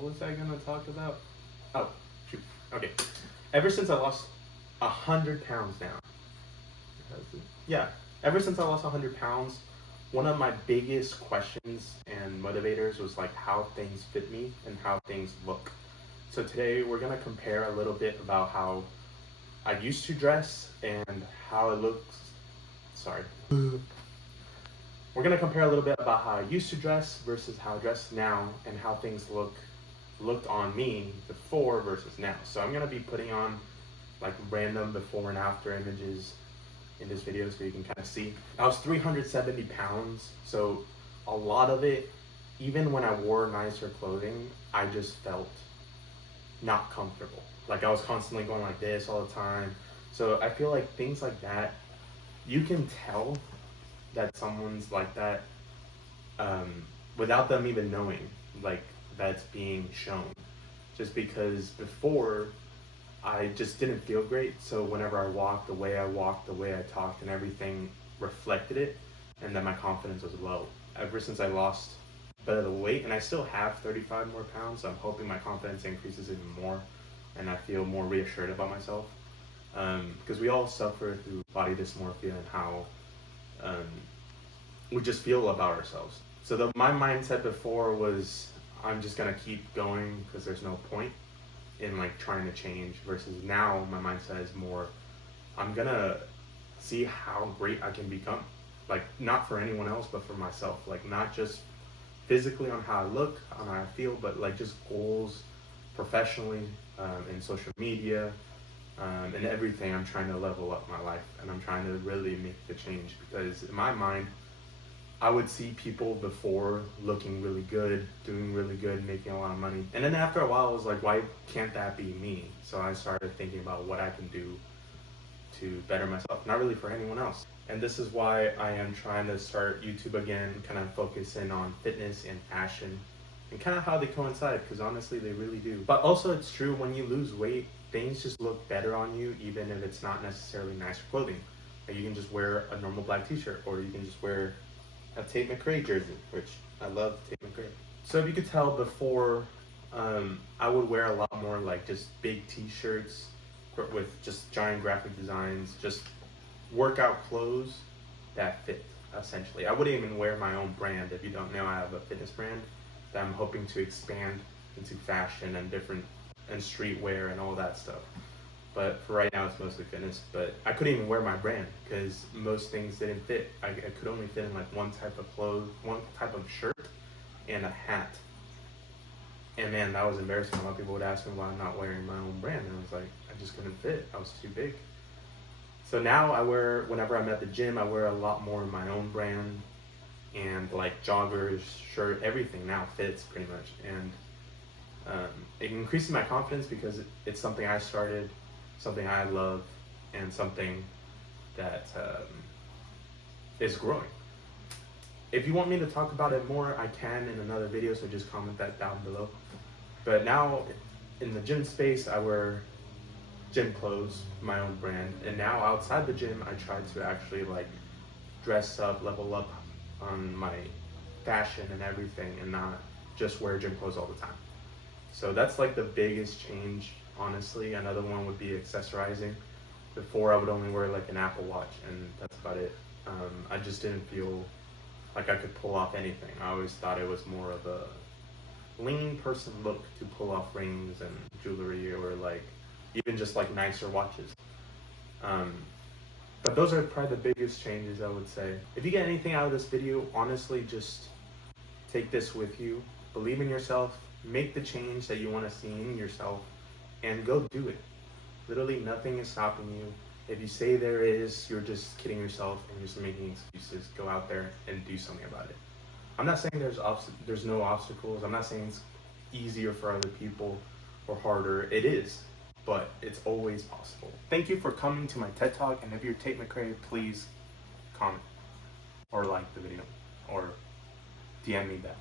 What was I gonna talk about? Oh, shoot. Okay. Ever since I lost 100 pounds now. Yeah. Ever since I lost 100 pounds, one of my biggest questions and motivators was like how things fit me and how things look. So today we're gonna compare a little bit about how I used to dress and how it looks. Sorry. We're gonna compare a little bit about how I used to dress versus how I dress now and how things looked on me before versus now. So I'm gonna be putting on like random before and after images in this video so you can kind of see. I was 370 pounds, so a lot of it, even when I wore nicer clothing, I just felt not comfortable. Like I was constantly going like this all the time. So I feel like things like that, you can tell that someone's like that without them even knowing like that's being shown. Just because before I just didn't feel great, so whenever I walked, the way I talked and everything reflected it, and then my confidence was low. Ever since I lost a bit of the weight, and I still have 35 more pounds, so I'm hoping my confidence increases even more and I feel more reassured about myself. Because we all suffer through body dysmorphia and how we just feel about ourselves. So my mindset before was I'm just gonna keep going because there's no point in like trying to change, versus now my mindset is more I'm gonna see how great I can become, like not for anyone else but for myself, like not just physically on how I look, on how I feel, but like just goals professionally, in social media, and everything. I'm trying to level up my life and I'm trying to really make the change, because in my mind I would see people before looking really good, doing really good, making a lot of money. And then after a while, I was like, why can't that be me? So I started thinking about what I can do to better myself, not really for anyone else. And this is why I am trying to start YouTube again, kind of focus in on fitness and fashion and kind of how they coincide, because honestly, they really do. But also it's true, when you lose weight, things just look better on you, even if it's not necessarily nicer clothing. Like you can just wear a normal black t-shirt, or you can just wear a Tate McRae jersey, which I love Tate McRae. So if you could tell before, I would wear a lot more like just big t-shirts with just giant graphic designs, just workout clothes that fit, essentially. I wouldn't even wear my own brand. If you don't know, I have a fitness brand that I'm hoping to expand into fashion and different and streetwear and all that stuff. But for right now, it's mostly fitness. But I couldn't even wear my brand because most things didn't fit. I could only fit in like one type of clothes, one type of shirt, and a hat. And man, that was embarrassing. A lot of people would ask me why I'm not wearing my own brand, and I was like, I just couldn't fit. I was too big. So now I wear, whenever I'm at the gym, I wear a lot more of my own brand, and like joggers, shirt, everything now fits pretty much. And it increases my confidence because it's something I started, something I love, and something that is growing. If you want me to talk about it more, I can in another video, so just comment that down below. But now in the gym space, I wear gym clothes, my own brand, and now outside the gym, I try to actually like dress up, level up on my fashion and everything, and not just wear gym clothes all the time. So that's like the biggest change, honestly. Another one would be accessorizing. Before I would only wear like an Apple Watch and that's about it. I just didn't feel like I could pull off anything. I always thought it was more of a lean person look to pull off rings and jewelry, or like even just like nicer watches. But those are probably the biggest changes, I would say. If you get anything out of this video, honestly, just take this with you. Believe in yourself, make the change that you want to see in yourself, and go do it. Literally nothing is stopping you. If you say there is, you're just kidding yourself and you're just making excuses. Go out there and do something about it. I'm not saying there's no obstacles. I'm not saying it's easier for other people or harder. It is, but it's always possible. Thank you for coming to my TED Talk, and if you're Tate McRae, please comment or like the video or DM me back.